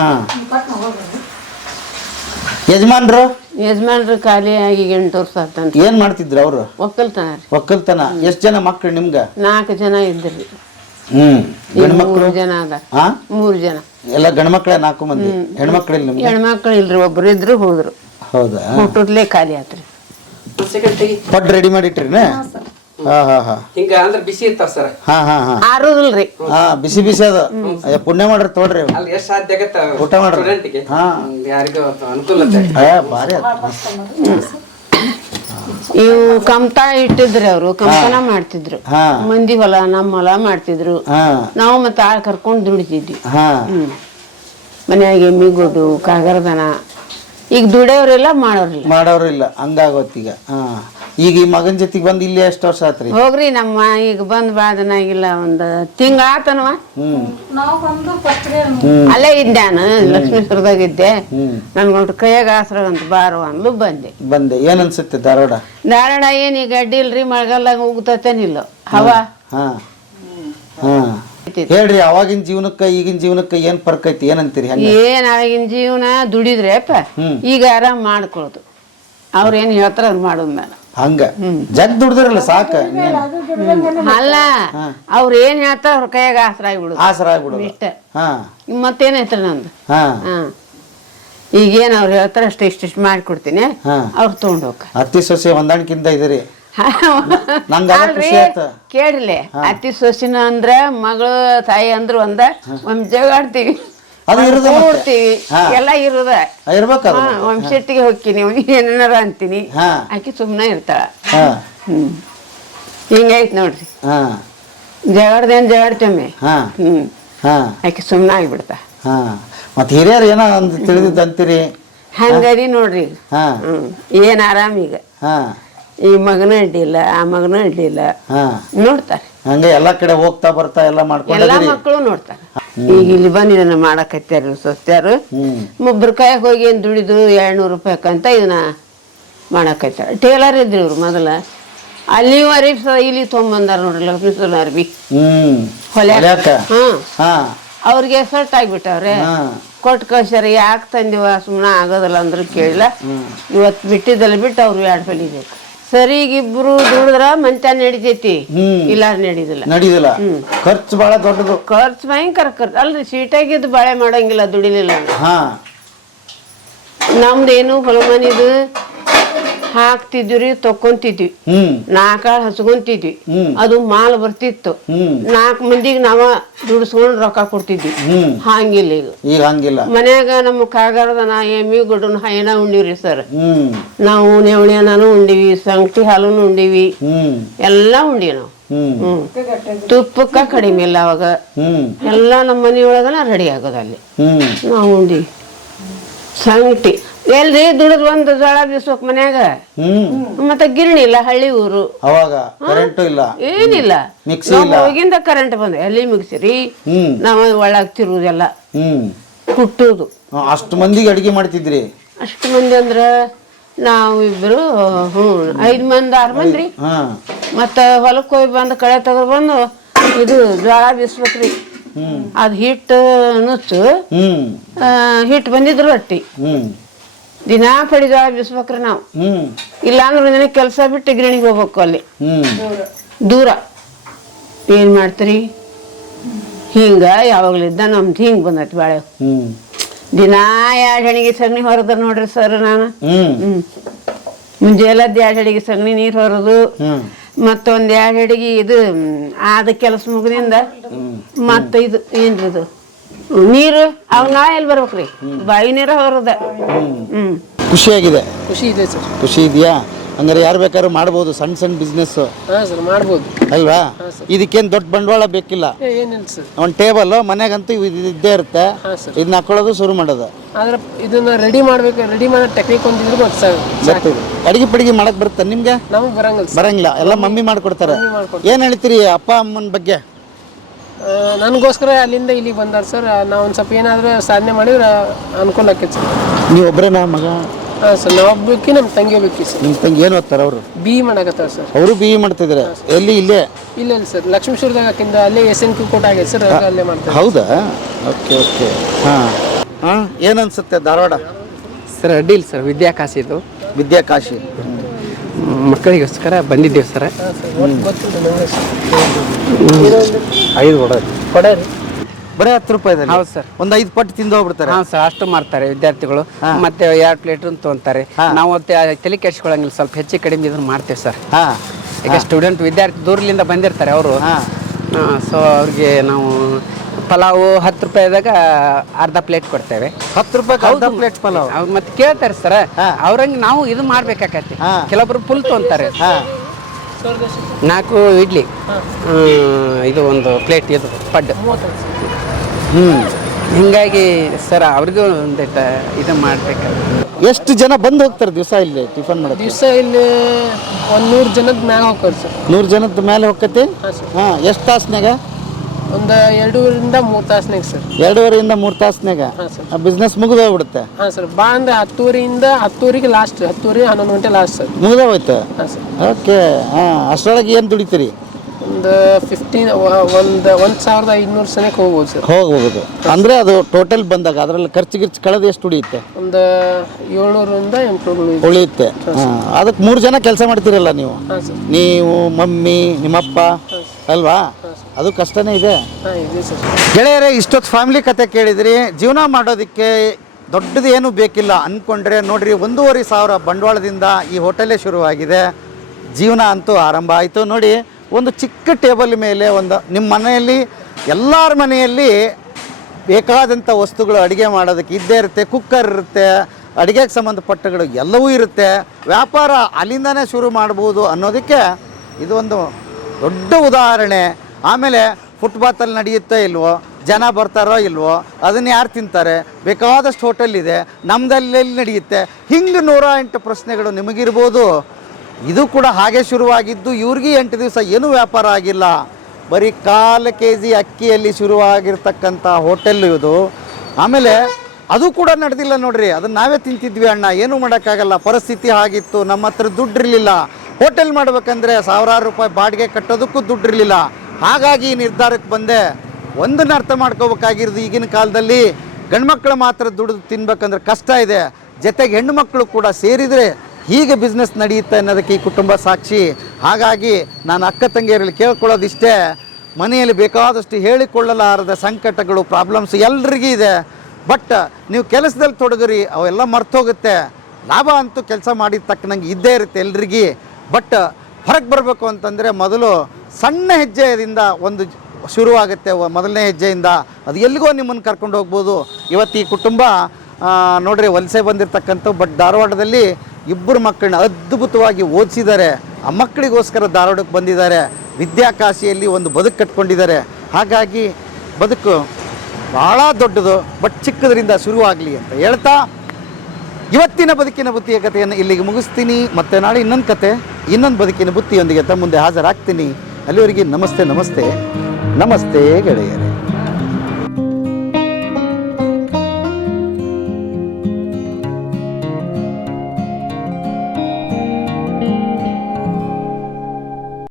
Speaker 1: ಯಜಮಾನ್ರು
Speaker 3: ಯಜಮಾನ್ರು ಖಾಲಿ ಆಗಿ ಎಂಟು ವರ್ಷ ಆತನ್ರಿ.
Speaker 1: ಏನ್ ಮಾಡ್ತಿದ್ರು ಅವ್ರು?
Speaker 3: ಒಕ್ಕಲ್ತನ ರೀ.
Speaker 1: ಒಕ್ಕಲ್ತನ. ಎಷ್ಟ್ ಜನ ಮಕ್ಳು ನಿಮ್ಗ?
Speaker 3: ನಾಲ್ಕು ಜನ ಇದ್ರಿ.
Speaker 1: ಹ್ಮ್
Speaker 3: ಈಗ
Speaker 1: ಗಂಡ್ ಮಕ್ಳು?
Speaker 3: ಮೂರು ಜನ ಅದ.
Speaker 1: ಹಾ
Speaker 3: ಮೂರು ಜನ
Speaker 1: ಎಲ್ಲ ಗಂಡ್ ಮಕ್ಳೇ ನಾಲ್ಕು ಮಂದಿ. ಹೆಣ್ಮಕ್ಳಿಲ್ಲ ನಿಮ್ಗೆ?
Speaker 3: ಹೆಣ್ಮಕ್ಳು ಇಲ್ರಿ, ಒಬ್ರು ಇದ್ರು ಹೋದ್ರು.
Speaker 1: ಹೌದಾ?
Speaker 3: ಹುಟ್ಟುದ್ಲೇ ಖಾಲಿ ಆತ್ರಿ.
Speaker 4: ಒಂದ್ ಸೆಕೆಂಡ್ ತೆಗಿ.
Speaker 1: ಪಡ್ ರೆಡಿ ಮಾಡಿಟ್ರಿನ? ಹಾ ಹಾ ಹಾ
Speaker 4: ಹಿಂಗ ಅಂದ್ರೆ ಬಿಸಿ ಇರ್ತಾವ ಸರ್.
Speaker 1: ಹಾ ಹಾ ಹಾ
Speaker 3: ಆರುದಿಲ್ರಿ.
Speaker 1: ಹಾ ಬಿಸಿ ಬಿಸಿ ಅದ. ಅಯ್ಯ, ಪುಣ್ಯ ಮಾಡ್ರಿ ತೋಡ್ರಿ.
Speaker 4: ಅಲ್ಲಿ ಎಷ್ಟು ಸಾಧ್ಯ ಆಗತ್ತ
Speaker 1: ಊಟ ಮಾಡ್ರಿ.
Speaker 4: ಸ್ಟೂಡೆಂಟ್ಗೆ
Speaker 1: ಹಾ
Speaker 4: ಯಾರಿಗೂ ಅನುಕೂಲತೆ.
Speaker 1: ಏ ಭಾರಿ ಆತ್.
Speaker 3: ಇವು ಕಮ್ತಾ ಇಟ್ಟಿದ್ರಿ, ಅವ್ರು ಕಮ್ತನ ಮಾಡ್ತಿದ್ರು.
Speaker 1: ಹಾ
Speaker 3: ಮಂದಿ ಹೊಲ ನಮ್ಮ ಹೊಲ ಮಾಡ್ತಿದ್ರು.
Speaker 1: ಹಾ
Speaker 3: ನಾವು ಮತ್ತೆ ಆಳ್ ಕರ್ಕೊಂಡ್ ದುಡಿತಿದ್ವಿ.
Speaker 1: ಹಾ
Speaker 3: ಹ್ಮ್ ಮನ್ಯಾಗ ಎಮ್ಮಿ ಗೊಡ್ಡು ಕಾಗರದನ. ಈಗ ದುಡಿಯೋರೆಲ್ಲ ಮಾಡೋರಿಲ್ಲ.
Speaker 1: ಮಾಡೋರು ಇಲ್ಲ, ಹಂಗಾಗೋತ್ತೀಗ. ಹಾ ಈಗ ಈ ಮಗನ್ ಜೊತೆಗೆ ಬಂದು ಇಲ್ಲಿ ಎಷ್ಟು ವರ್ಷ ಆತ್ರಿ?
Speaker 3: ಹೋಗ್ರಿ, ನಮ್ಮ ಈಗ ಬಂದ್ ಬಾದನ ಆಗಿಲ್ಲ, ಒಂದ್ ತಿಂಗಳ ಆತನವ.
Speaker 1: ಹ್ಮ್
Speaker 2: ನಾವು ಬಂದು ಫಸ್ಟ್ಗೆ
Speaker 3: ಅಲ್ಲೇ ಇದ್ದೆ ನಾನು, ಲಕ್ಷ್ಮೀಶ್ವರದಾಗ ಇದ್ದೆ.
Speaker 1: ಹ್ಮ್
Speaker 3: ನನ್ಗೊಂಡು ಕೈಯಾಗ ಆಸರ ಅಂತ ಬಾರೋ ಅಂದ್ಲು ಬಂದೆ.
Speaker 1: ಬಂದೆ. ಏನ್ ಅನ್ಸುತ್ತೆ ಧಾರವಾಡ?
Speaker 3: ಧಾರವಾಡ ಏನ್ ಈಗ ಅಡ್ಡಿ ಇಲ್ರಿ, ಮಳೆಗಾಲದಾಗ ಹೋಗ್ತತೇನಿಲ್ಲ ಹವಾ.
Speaker 1: ಹಾ ಹಾ ಹೇಳ್ರಿ, ಅವಾಗಿನ ಜೀವನಕ್ಕ ಈಗಿನ ಜೀವನಕ್ಕ ಏನ್ ಫರ್ಕ್ ಐತಿ? ಏನಂತೀರಿ? ಹಂಗ
Speaker 3: ಏನ್ ಆಗಿನ ಜೀವನ ದುಡಿದ್ರೆಪ್ಪ, ಈಗ ಆರಾಮ್ ಮಾಡ್ಕೊಳೋದು. ಅವ್ರ ಏನ್ ಹೇಳ್ತಾರ ಅದ್ ಮಾಡೋದ್ ನಾನು.
Speaker 1: ಹಂಗ ಜಗ್ ದುಡ್ದಿರಲ್ಲ ಸಾಕ.
Speaker 3: ಅಲ್ಲ, ಅವ್ರ ಏನ್ ಹೇಳ್ತಾರ ಅವ್ರ ಕೈಯಾಗ ಆಸರ ಆಗ್ಬಿಡುದು.
Speaker 1: ಆಸರ ಆಗ್ಬಿಡೋದು.
Speaker 3: ಇಷ್ಟ.
Speaker 1: ಹಾ
Speaker 3: ಮತ್ತೇನೈತ್ರಿ ನಂದು.
Speaker 1: ಹಾ
Speaker 3: ಹಾ ಈಗೇನ್ ಅವ್ರು ಹೇಳ್ತಾರ ಅಷ್ಟ ಇಷ್ಟಿಷ್ಟು ಮಾಡ್ಕೊಡ್ತೀನಿ,
Speaker 1: ಹಾ.
Speaker 3: ಅವ್ರು ತಗೊಂಡ್ ಹೋಗ.
Speaker 1: ಅತ್ತಿ ಸೊಸೆ ಹೊಂದಾಣಿಕೆಯಿಂದ ಇದ್ದೀರಿ. ನಂಗ್ ಅದ ಖುಷಿ ಆಯ್ತ.
Speaker 3: ಕೇಳಿಲೆ, ಅತಿ ಸೊಸಿನ ಅಂದ್ರ ಮಗಳು ತಾಯಿ ಅಂದ್ರ ಒಂದ ಒಂದ್ ಜಗಾಡ್ತೀವಿ,
Speaker 1: ಅದು ಇರುದ ಮತ್ತೆ.
Speaker 3: ನೋಡ್ತೀವಿ,
Speaker 1: ಹಾ.
Speaker 3: ಎಲ್ಲ ಇರುದ.
Speaker 1: ಇರ್ಬೇಕದು.
Speaker 3: ಒಂದ್ ಶೆಟ್ಟಿಗೆ ಹೋಗ್ತೀನಿ, ಏನಾರ ಅಂತೀನಿ,
Speaker 1: ಹಾ.
Speaker 3: ಆಕಿ ಸುಮ್ನೆ ಇರ್ತಾಳ.
Speaker 1: ಹಾ
Speaker 3: ಹ್ಮ್ ಹಿಂಗೈತ್ ನೋಡ್ರಿ.
Speaker 1: ಹಾ
Speaker 3: ಜಗಾಡ್ದೇನ್ ಜಗಾಡ್ತೇಮ್ಮೆ.
Speaker 1: ಹಾ
Speaker 3: ಹ್ಮ್
Speaker 1: ಹಾ
Speaker 3: ಆಕಿ ಸುಮ್ನೆ ಆಗ್ಬಿಡ್ತಾ.
Speaker 1: ಹಾ ಮತ್ ಹಿರಿಯರು ಏನೋ ಅಂದ್ ತಿಳಿದಿದ್ದ ಅಂತೀರಿ.
Speaker 3: ಹಂಗದಿ ನೋಡ್ರಿ.
Speaker 1: ಹಾ
Speaker 3: ಹ್ಮ್ ಏನ್ ಆರಾಮ್ ಈಗ.
Speaker 1: ಹಾ
Speaker 3: ಈ ಮಗನ ಅಡ್ಡಿಲ್ಲ, ಆ ಮಗನ ಅಡ್ಡಿಲ್ಲ,
Speaker 1: ಹಾ
Speaker 3: ನೋಡ್ತಾರೆ.
Speaker 1: ಹಂಗೆ ಎಲ್ಲಾ ಕಡೆ ಹೋಗ್ತಾ ಬರ್ತಾ ಎಲ್ಲ
Speaker 3: ಎಲ್ಲಾ
Speaker 1: ಮಾಡ್ಕೊಂಡಿದ್ದೀರಿ.
Speaker 3: ಮಕ್ಕಳು ನೋಡ್ತಾರೆ. ಈಗ ಇಲ್ಲಿ ಬಂದು ಇದನ್ನ ಮಾಡಕತ್ಯಾರ ಸೊಸ್ತ್ಯಾರು.
Speaker 1: ಹ್ಮ್
Speaker 3: ಒಬ್ರ ಕೈಯಾಗ ಹೋಗಿ ಏನ್ ದುಡಿದು ಎರಡ್ನೂರು ರೂಪಾಯಿಕಂತ ಇದನ್ನ ಮಾಡಕತ್ಯಾರ. ಟೇಲರ್ ಇದ್ರಿ ಇವ್ರು ಮೊದಲ. ಅಲ್ಲಿ ಅರಿಬ್ ಇಲ್ಲಿ ತೊಗೊಂಬಂದಾರ ನೋಡ್ರಿ, ಲಕ್ಷ್ಮೀಶ್ವರ ಅರ್ಬಿ
Speaker 1: ಹ್ಮ್
Speaker 3: ಹೊಲ್ಯಾಕ.
Speaker 1: ಹೊಲ್ಯಾಕ.
Speaker 3: ಹ್ಮ್
Speaker 1: ಹಾ
Speaker 3: ಅವ್ರಿಗೆ ಸೆಟ್ ಆಗ್ಬಿಟ್ಟವ್ರೆ.
Speaker 1: ಹಾ
Speaker 3: ಕೊಟ್ಟು ಕಳ್ಸ್ಯಾರ. ಯಾಕೆ ತಂದಿವ, ಸುಮ್ಮನೆ ಆಗೋದಿಲ್ಲ ಅಂದ್ರೆ ಕೇಳಿಲ್ಲ. ಇವತ್ತು ಬಿಟ್ಟಿದ್ದಲ್ಲ ಬಿಟ್ಟು ಅವ್ರು ಎರಡು ಬೆಳಿಬೇಕು. ಸರಿ, ಈಗ ಇಬ್ರು ದುಡಿದ್ರ ಮಂಚ ನಡಿತೈತಿ,
Speaker 1: ಹ್ಮ್.
Speaker 3: ಇಲ್ಲ ನಡಿದಿಲ್ಲ.
Speaker 1: ನಡೀದಿಲ್ಲ. ಖರ್ಚು ಬಹಳ ದೊಡ್ಡದು.
Speaker 3: ಖರ್ಚು ಭಯಂಕರ ಖರ್ಚು. ಅಲ್ರಿ, ಸೀಟಾಗಿದ್ದು ಬಾಳೆ ಮಾಡಂಗಿಲ್ಲ ದುಡಿಲಿಲ್ಲ ಅಂದ್ರೆ.
Speaker 1: ಹಾ
Speaker 3: ನಮ್ದೇನು ಹೊಲ ಮನಿದು ಹಾಕ್ತಿದ್ವಿ, ತಕೊಂತಿದ್ವಿ,
Speaker 1: ಹ್ಮ್
Speaker 3: ನಾಲ್ಕಾಳು ಹಚ್ಕೊಂತಿದ್ವಿ.
Speaker 1: ಹ್ಮ್.
Speaker 3: ಅದು ಮಾಲ್ ಬರ್ತಿತ್ತು.
Speaker 1: ಹ್ಮ್
Speaker 3: ನಾಲ್ಕು ಮಂದಿಗೆ ನಾವ ದುಡಿಸ್ಕೊಂಡು ರೊಕ್ಕ ಕೊಡ್ತಿದ್ವಿ.
Speaker 1: ಹ್ಮ್
Speaker 3: ಹಂಗಿಲ್ಲ ಈಗ.
Speaker 1: ಈಗ ಹಂಗಿಲ್ಲ.
Speaker 3: ಮನ್ಯಾಗ ನಮ್ಮ ಕಾಗಾರದ ನಾ ಎಮ್ಮಿ ಗುಡ್ಡನ ಹೈನ ಉಂಡಿವ್ರಿ ಸರ್.
Speaker 1: ಹ್ಮ್
Speaker 3: ನಾವು ನೆವಣಿಯನೂ ಉಂಡಿವಿ, ಸಂಗಟಿ ಹಾಲುನು ಉಂಡಿವಿ,
Speaker 1: ಹ್ಮ್
Speaker 3: ಎಲ್ಲ ಉಂಡಿವಿ ನಾವು.
Speaker 1: ಹ್ಮ್
Speaker 3: ಹ್ಮ್ ತುಪ್ಪಕ್ಕ ಕಡಿಮೆ ಇಲ್ಲ ಅವಾಗ.
Speaker 1: ಹ್ಮ್
Speaker 3: ಎಲ್ಲ ನಮ್ಮ ಮನೆಯೊಳಗನ ರೆಡಿ ಆಗೋದು ಅಲ್ಲಿ.
Speaker 1: ಹ್ಮ್
Speaker 3: ನಾವು ಉಂಡಿವಿ ಸಂಗಟಿ. ಎಲ್ರಿ ದುಡಿದ್ ಒಂದು ಜೋಳ ಬೀಸ್ಬೇಕ್ ಮನ್ಯಾಗ.
Speaker 1: ಹ್ಮ್
Speaker 3: ಮತ್ತೆ ಗಿರಣಿ ಇಲ್ಲ, ಹಳ್ಳಿ ಊರು.
Speaker 1: ಅವಾಗ ಕರೆಂಟು ಇಲ್ಲ,
Speaker 3: ಏನಿಲ್ಲ.
Speaker 1: ಮಿಕ್ಸಿ
Speaker 3: ನಾವು
Speaker 1: ಇಲ್ಲ.
Speaker 3: ಹೋಗಿಂದ ಕರೆಂಟ್ ಬಂದ, ಎಲ್ಲಿ ಮಿಕ್ಸಿರಿ.
Speaker 1: ಹ್ಮ್
Speaker 3: ನಾವ್ ಒಳಗ್ ತಿರುವುದೆಲ್ಲ
Speaker 1: ಹ್ಮ್
Speaker 3: ಕುಟ್ಟುದು.
Speaker 1: ಅಷ್ಟು ಮಂದಿಗೆ ಅಡಿಗೆ ಮಾಡ್ತಿದ್ರಿ?
Speaker 3: ಅಷ್ಟು ಮಂದಿ ಅಂದ್ರ ನಾವು ಇಬ್ರು, ಹ್ಮ್ ಐದ್ ಮಂದಿ ಆರು ಮಂದಿ.
Speaker 1: ಹಾ
Speaker 3: ಮತ್ತ ಹೊಲಕ್ಕೆ ಹೋಗಿ ಬಂದು ಕಳೆ ತಗೊಂಡ್ ಬಂದು ಇದು ಜೋಳ ಬೀಸ್ಬೇಕ್ರಿ.
Speaker 1: ಹ್ಮ್
Speaker 3: ಅದ್ ಹಿಟ್ಟು ನುಚ್ಚು,
Speaker 1: ಹ್ಮ್
Speaker 3: ಹಿಟ್ಟು ಬಂದಿದ್ರು ರೊಟ್ಟಿ.
Speaker 1: ಹ್ಮ್
Speaker 3: ದಿನಾ ಪಡಿ ಜೋಳ ಬೀಸ್ಬೇಕ್ರಿ ನಾವು.
Speaker 1: ಹ್ಮ್
Speaker 3: ಇಲ್ಲಾಂದ್ರೆ ಒಂದಿನ ಕೆಲಸ ಬಿಟ್ಟು ಗಿರಣಿಗೆ ಹೋಗ್ಬೇಕು ಅಲ್ಲಿ
Speaker 1: ಹ್ಮ್
Speaker 3: ದೂರ. ಏನ್ ಮಾಡ್ತೀರಿ, ಹಿಂಗ ಯಾವಾಗ್ಲಿದ್ದ ನಮ್ದು ಹಿಂಗ್ ಬಂದೈತಿ ಬಾಳೆ.
Speaker 1: ಹ್ಮ್
Speaker 3: ದಿನಾ ಎರಡು ಹೆಣಿಗೆ ಸಗಣಿ ಹೊರದ ನೋಡ್ರಿ ಸರ್ ನಾನು.
Speaker 1: ಹ್ಮ್
Speaker 3: ಹ್ಮ್ ಮುಂಜಾನೆದ್ದು ಎರಡು ಅಡಿಗೆ ಸಗಣಿ ನೀರು ಹೊರದು,
Speaker 1: ಹ್ಮ್
Speaker 3: ಮತ್ತೊಂದ್ ಎರಡು ಅಡಿಗೆ ಇದು ಆದ ಕೆಲಸ ಮುಗಿದಿಂದ ಮತ್ತ ಇದು ಏನ್ರಿ ನೀರು ಅವ್ ನಾ ಎಲ್ಲಿ ಬರ್ಬೇಕ್ರಿ, ಬಾವಿ ನೀರ ಹೊರದ. ಹ್ಮ್
Speaker 1: ಖುಷಿಯಾಗಿದೆ?
Speaker 6: ಖುಷಿ ಇದೆ ಸರ್.
Speaker 1: ಖುಷಿ ಇದೆಯಾ? ಹಂಗಾರೆ ಯಾರು ಬೇಕಾದ್ರೂ ಮಾಡ್ಬೋದು ಸಣ್ಣ ಸಣ್ಣ ಬಿಸ್ನೆಸ್ಸು
Speaker 6: ಹಾಂ ಸರ್ ಮಾಡ್ಬೋದು.
Speaker 1: ಅಲ್ವಾ? ಇದಕ್ಕೇನು ದೊಡ್ಡ ಬಂಡವಾಳ ಬೇಕಿಲ್ಲ.
Speaker 6: ಏ, ಏನಿಲ್ಲ ಸರ್.
Speaker 1: ಒಂದು ಟೇಬಲ್ ಮನೆಗಂತೂ ಇದು ಇದ್ದೇ ಇರುತ್ತೆ,
Speaker 6: ಹಾಂ ಸರ್.
Speaker 1: ಇದನ್ನ ಹಾಕೊಳ್ಳೋದು ಶುರು ಮಾಡೋದು.
Speaker 6: ಆದ್ರೆ ಇದನ್ನ ರೆಡಿ ಮಾಡ್ಬೇಕು, ರೆಡಿ ಮಾಡೋ ಟೆಕ್ನಿಕ್ ಒಂದಿದ್ರು ಗೊತ್ತು ಸರ್.
Speaker 1: ಗೊತ್ತಿದೆ. ಅಡಿಗೆ ಪಡಿಗೆ ಮಾಡಕ್ ಬರುತ್ತೆ ನಿಮ್ಗೆ?
Speaker 6: ನಮಗೆ ಬರಂಗಿಲ್ಲ ಸರ್.
Speaker 1: ಬರಂಗಿಲ್ಲ, ಎಲ್ಲ ಮಮ್ಮಿ ಮಾಡ್ಕೊಡ್ತಾರೆ. ಏನ್ ಹೇಳ್ತೀರಿ ಅಪ್ಪ ಅಮ್ಮನ ಬಗ್ಗೆ?
Speaker 6: ನನಗೋಸ್ಕರ ಅಲ್ಲಿಂದ ಇಲ್ಲಿಗೆ ಬಂದಾರ ಸರ್. ನಾವು ಒಂದು ಸ್ವಲ್ಪ ಏನಾದರೂ ಸಾಧನೆ ಮಾಡಿದ್ರೆ ಅನುಕೂಲ ಆಕೈತೆ ಸರ್.
Speaker 1: ನೀವು ಒಬ್ಬರೇನಾ ಮಗ?
Speaker 6: ಹಾಂ ಸರ್, ನಾವು ಒಬ್ಬಕ್ಕೆ ನಮ್ಮ ತಂಗಿ ಒಬ್ಬಕ್ಕೆ ಸರ್.
Speaker 1: ನಿಮ್ಮ ತಂಗಿ ಏನು ಓದ್ತಾರೆ ಅವರು?
Speaker 6: ಬಿ ಇ ಮಾಡಕತ್ತಾರ ಸರ್.
Speaker 1: ಅವರು ಬಿ ಇ ಮಾಡ್ತಿದ್ದಾರೆ. ಎಲ್ಲಿ? ಇಲ್ಲೇ?
Speaker 6: ಇಲ್ಲ ಇಲ್ಲ ಸರ್, ಲಕ್ಷ್ಮೀಶ್ವರದಾಗ ಹಾಕಿಂದ ಅಲ್ಲೇ ಎಸ್ ಎನ್ ಕ್ಯೂ ಕೋಟ್ ಆಗೈತೆ ಸರ್, ಅಲ್ಲೇ ಮಾಡ್ತಾರೆ.
Speaker 1: ಹೌದಾ? Okay okay. ಹಾಂ ಹಾಂ ಏನು ಅನ್ಸುತ್ತೆ ಧಾರವಾಡ?
Speaker 4: ಸರ್ ಅಡ್ಡಿಲ್ಲ ಸರ್, ವಿದ್ಯಾಕಾಶಿದು
Speaker 1: ವಿದ್ಯಾಕಾಶಿ
Speaker 4: ಮಕ್ಕಳಿಗೋಸ್ಕರ ಬಂದಿದ್ದೇವೆ ಸರ್.
Speaker 1: ಐದು ಕೊಡ
Speaker 6: ಕೊಡರಿ
Speaker 1: ಬರೀ ಹತ್ತು ರೂಪಾಯಿದಲ್ಲಿ?
Speaker 4: ಹೌದು ಸರ್.
Speaker 1: ಒಂದು ಐದು ಪಟ್ಟು ತಿಂದು ಹೋಗ್ಬಿಡ್ತಾರೆ.
Speaker 4: ಹಾಂ ಸರ್, ಅಷ್ಟು ಮಾಡ್ತಾರೆ ವಿದ್ಯಾರ್ಥಿಗಳು. ಮತ್ತೆ ಎರಡು ಪ್ಲೇಟ್ ತೊಗೊಂತಾರೆ. ನಾವು ತಲೆ ಕೆಡ್ಸ್ಕೊಳಂಗಿಲ್ಲ, ಸ್ವಲ್ಪ ಹೆಚ್ಚು ಕಡಿಮೆ ಇದನ್ನ ಮಾಡ್ತೇವೆ ಸರ್.
Speaker 1: ಹಾಂ,
Speaker 4: ಈಗ ಸ್ಟೂಡೆಂಟ್ ವಿದ್ಯಾರ್ಥಿ ದೂರದಿಂದ ಬಂದಿರ್ತಾರೆ ಅವರು.
Speaker 1: ಹಾಂ,
Speaker 4: ಸೊ ಅವ್ರಿಗೆ ನಾವು ಪಲಾವು ಹತ್ತು ರೂಪಾಯಿದಾಗ ಅರ್ಧ ಪ್ಲೇಟ್ ಕೊಡ್ತೇವೆ.
Speaker 1: ಹತ್ತು ರೂಪಾಯಿ ಅರ್ಧ ಪ್ಲೇಟ್ ಪಲಾವ್?
Speaker 4: ಅವ್ರು ಮತ್ತೆ ಕೇಳ್ತಾರೆ ಸರ್, ಅವ್ರಂಗೆ ನಾವು ಇದು ಮಾಡ್ಬೇಕಾಕತಿ. ಕೆಲವೊಬ್ರು ಫುಲ್ ತೊಗೊಂತಾರೆ.
Speaker 1: ಹಾಂ,
Speaker 4: ನಾಲ್ಕು ಇಡ್ಲಿ, ಇದು ಒಂದು ಪ್ಲೇಟ್ ಇದು ಪಡ್ಡು.
Speaker 1: ಹ್ಞೂ.
Speaker 4: ಹಿಂಗಾಗಿ ಸರ್ ಅವ್ರಿಗೂ ಒಂದಿಟ್ಟು ಇದು ಮಾಡ್ಬೇಕಲ್ಲ.
Speaker 1: ಎಷ್ಟು ಜನ ಬಂದು ಹೋಗ್ತಾರೆ ದಿವಸ ಇಲ್ಲಿ ಟಿಫನ್ ಮಾಡೋದು?
Speaker 6: ದಿವಸ ಇಲ್ಲಿ ಒಂದು ನೂರು ಜನದ ಮ್ಯಾಗ ಹೋಗ್ತಾರೆ ಸರ್.
Speaker 1: ನೂರು ಜನದ ಮೇಲೆ ಹೋಗ್ತೈತಿ?
Speaker 6: ಹಾಂ ಸರ್.
Speaker 1: ಹಾಂ, ಎಷ್ಟು ತಾಸ್ನಾಗ?
Speaker 6: ಒಂದು ಎರಡೂವರೆಯಿಂದ ಮೂರು ತಾಸ್ನಾಗ ಸರ್.
Speaker 1: ಎರಡೂವರೆಯಿಂದ ಮೂರು ತಾಸ್ನಾಗ
Speaker 6: ಹಾಂ ಸರ್.
Speaker 1: ಬಿಸ್ನೆಸ್ ಮುಗಿದೋಗ್ಬಿಡುತ್ತೆ?
Speaker 6: ಹಾಂ ಸರ್, ಬಾ ಅಂದ್ರೆ ಹತ್ತುವರೆಯಿಂದ ಹತ್ತುವರೆಗೆ ಲಾಸ್ಟ್, ಹತ್ತುವರೆ ಹನ್ನೊಂದು ಗಂಟೆ ಲಾಸ್ಟ್ ಸರ್.
Speaker 1: ಮುಗಿದೋಯ್ತು?
Speaker 6: ಹಾಂ ಸರ್.
Speaker 1: ಓಕೆ. ಹಾಂ, ಅಷ್ಟರೊಳಗೆ ಏನು ದುಡಿತೀರಿ?
Speaker 6: ಒಂದು ಫಿಫ್ಟೀನ್ ಒಂದು ಒಂದು ಸಾವಿರದ ಐದುನೂರು ಸನಕ್ಕೆ ಹೋಗ್ಬೋದು ಸರ್.
Speaker 1: ಹೋಗ್ಬೋದು ಅಂದರೆ ಅದು ಟೋಟಲ್ ಬಂದಾಗ ಅದರಲ್ಲಿ ಖರ್ಚು ಗಿರ್ಚು ಕಳೆದು ಎಷ್ಟು ಉಳಿಯುತ್ತೆ?
Speaker 6: ಒಂದು ಏಳ್ನೂರಿಂದ ಎಂಟುನೂರು
Speaker 1: ಉಳಿಯುತ್ತೆ. ಹಾಂ, ಅದಕ್ಕೆ ಮೂರು ಜನ ಕೆಲಸ ಮಾಡ್ತೀರಲ್ಲ ನೀವು?
Speaker 6: ಹಾಂ ಸರ್.
Speaker 1: ನೀವು, ಮಮ್ಮಿ, ನಿಮ್ಮಪ್ಪ ಅಲ್ವಾ? ಅದು ಕಷ್ಟನೇ ಇದೆ.
Speaker 6: ಹಾಂ ಇದೆ ಸರ್.
Speaker 1: ಗೆಳೆಯರೇ, ಇಷ್ಟೊತ್ತು ಫ್ಯಾಮಿಲಿ ಕತೆ ಕೇಳಿದ್ರಿ. ಜೀವನ ಮಾಡೋದಕ್ಕೆ ದೊಡ್ಡದು ಏನೂ ಬೇಕಿಲ್ಲ ಅಂದ್ಕೊಂಡ್ರೆ ನೋಡ್ರಿ, ಒಂದೂವರೆ ಸಾವಿರ ಬಂಡವಾಳದಿಂದ ಈ ಹೋಟೆಲೇ ಶುರುವಾಗಿದೆ. ಜೀವನ ಅಂತೂ ಆರಂಭ ಆಯಿತು. ನೋಡಿ, ಒಂದು ಚಿಕ್ಕ ಟೇಬಲ್ ಮೇಲೆ ಒಂದು ನಿಮ್ಮ ಮನೆಯಲ್ಲಿ ಎಲ್ಲರ ಮನೆಯಲ್ಲಿ ಬೇಕಾದಂಥ ವಸ್ತುಗಳು ಅಡುಗೆ ಮಾಡೋದಕ್ಕೆ ಇದ್ದೇ ಇರುತ್ತೆ. ಕುಕ್ಕರ್ ಇರುತ್ತೆ, ಅಡುಗೆಗೆ ಸಂಬಂಧಪಟ್ಟಗಳು ಎಲ್ಲವೂ ಇರುತ್ತೆ. ವ್ಯಾಪಾರ ಅಲ್ಲಿಂದನೇ ಶುರು ಮಾಡ್ಬೋದು ಅನ್ನೋದಕ್ಕೆ ಇದು ಒಂದು ದೊಡ್ಡ ಉದಾಹರಣೆ. ಆಮೇಲೆ ಫುಟ್ಪಾತಲ್ಲಿ ನಡೆಯುತ್ತೋ ಇಲ್ವೋ, ಜನ ಬರ್ತಾರೋ ಇಲ್ವೋ, ಅದನ್ನು ಯಾರು ತಿಂತಾರೆ? ಬೇಕಾದಷ್ಟು ಹೋಟೆಲ್ ಇದೆ, ನಮ್ಮದಲ್ಲೆಲ್ಲಿ ನಡೆಯುತ್ತೆ? ಹಿಂಗೆ ನೂರ ಎಂಟು ಪ್ರಶ್ನೆಗಳು ನಿಮಗಿರ್ಬೋದು. ಇದು ಕೂಡ ಹಾಗೆ ಶುರುವಾಗಿದ್ದು ಇವ್ರಿಗೆ ಎಂಟು ದಿವಸ ಏನೂ ವ್ಯಾಪಾರ ಆಗಿಲ್ಲ. ಬರೀ ಕಾಲು ಕೆ ಜಿ ಅಕ್ಕಿಯಲ್ಲಿ ಶುರುವಾಗಿರ್ತಕ್ಕಂಥ ಹೋಟೆಲ್ಲು ಇದು. ಆಮೇಲೆ ಅದು ಕೂಡ ನಡೆದಿಲ್ಲ ನೋಡ್ರಿ, ಅದನ್ನು ನಾವೇ ತಿಂತಿದ್ವಿ ಅಣ್ಣ, ಏನೂ ಮಾಡೋಕ್ಕಾಗಲ್ಲ, ಪರಿಸ್ಥಿತಿ ಆಗಿತ್ತು, ನಮ್ಮ ಹತ್ರ ದುಡ್ಡು ಇರಲಿಲ್ಲ. ಹೋಟೆಲ್ ಮಾಡ್ಬೇಕಂದ್ರೆ ಸಾವಿರಾರು ರೂಪಾಯಿ ಬಾಡಿಗೆ ಕಟ್ಟೋದಕ್ಕೂ ದುಡ್ಡು ಇರಲಿಲ್ಲ. ಹಾಗಾಗಿ ಈ ನಿರ್ಧಾರಕ್ಕೆ ಬಂದೆ. ಒಂದನ್ನು ಅರ್ಥ ಮಾಡ್ಕೋಬೇಕಾಗಿರೋದು, ಈಗಿನ ಕಾಲದಲ್ಲಿ ಗಂಡ್ಮಕ್ಳು ಮಾತ್ರ ದುಡಿದು ತಿನ್ಬೇಕಂದ್ರೆ ಕಷ್ಟ ಇದೆ, ಜೊತೆಗೆ ಹೆಣ್ಣು ಮಕ್ಕಳು ಕೂಡ ಸೇರಿದರೆ ಹೀಗೆ ಬಿಸ್ನೆಸ್ ನಡೆಯುತ್ತೆ ಅನ್ನೋದಕ್ಕೆ ಈ ಕುಟುಂಬ ಸಾಕ್ಷಿ. ಹಾಗಾಗಿ ನಾನು ಅಕ್ಕ ತಂಗಿಯರಲ್ಲಿ ಕೇಳ್ಕೊಳ್ಳೋದಿಷ್ಟೇ, ಮನೆಯಲ್ಲಿ ಬೇಕಾದಷ್ಟು ಹೇಳಿಕೊಳ್ಳಲಾರದ ಸಂಕಟಗಳು, ಪ್ರಾಬ್ಲಮ್ಸ್ ಎಲ್ರಿಗೂ ಇದೆ. ಬಟ್ ನೀವು ಕೆಲಸದಲ್ಲಿ ತೊಡಗಿರಿ, ಅವೆಲ್ಲ ಮರ್ತೋಗುತ್ತೆ. ಲಾಭ ಅಂತೂ ಕೆಲಸ ಮಾಡಿದ ತಕ್ಕನಂಗೆ ಇದ್ದೇ ಇರುತ್ತೆ ಎಲ್ರಿಗೂ. ಬಟ್ ಹೊರಗೆ ಬರಬೇಕು ಅಂತಂದರೆ ಮೊದಲು ಸಣ್ಣ ಹೆಜ್ಜೆಯಿಂದ ಒಂದು ಶುರುವಾಗುತ್ತೆ. ಮೊದಲನೇ ಹೆಜ್ಜೆಯಿಂದ ಅದು ಎಲ್ಲಿಗೋ ನಿಮ್ಮನ್ನು ಕರ್ಕೊಂಡು ಹೋಗ್ಬೋದು. ಇವತ್ತು ಈ ಕುಟುಂಬ ನೋಡ್ರಿ ವಲಸೆ ಬಂದಿರತಕ್ಕಂಥ, ಬಟ್ ಧಾರವಾಡದಲ್ಲಿ ಇಬ್ಬರು ಮಕ್ಕಳನ್ನ ಅದ್ಭುತವಾಗಿ ಓದಿಸಿದ್ದಾರೆ. ಆ ಮಕ್ಕಳಿಗೋಸ್ಕರ ಧಾರವಾಡಕ್ಕೆ ಬಂದಿದ್ದಾರೆ. ವಿದ್ಯಾಕಾಶಿಯಲ್ಲಿ ಒಂದು ಬದುಕು ಕಟ್ಕೊಂಡಿದ್ದಾರೆ. ಹಾಗಾಗಿ ಬದುಕು ಭಾಳ ದೊಡ್ಡದು, ಬಟ್ ಚಿಕ್ಕದರಿಂದ ಶುರುವಾಗಲಿ ಅಂತ ಹೇಳ್ತಾ ಇವತ್ತಿನ ಬದುಕಿನ ಬುತ್ತಿಯ ಕಥೆಯನ್ನು ಇಲ್ಲಿಗೆ ಮುಗಿಸ್ತೀನಿ. ಮತ್ತೆ ನಾಳೆ ಇನ್ನೊಂದು ಕತೆ, ಇನ್ನೊಂದು ಬದುಕಿನ ಬುತ್ತಿಯೊಂದಿಗೆ ತಮ್ಮ ಮುಂದೆ ಹಾಜರಾಗ್ತೀನಿ. ಅಲ್ಲಿವರೆಗೆ ನಮಸ್ತೆ ನಮಸ್ತೆ ನಮಸ್ತೆ ಗೆಳೆಯರೇ.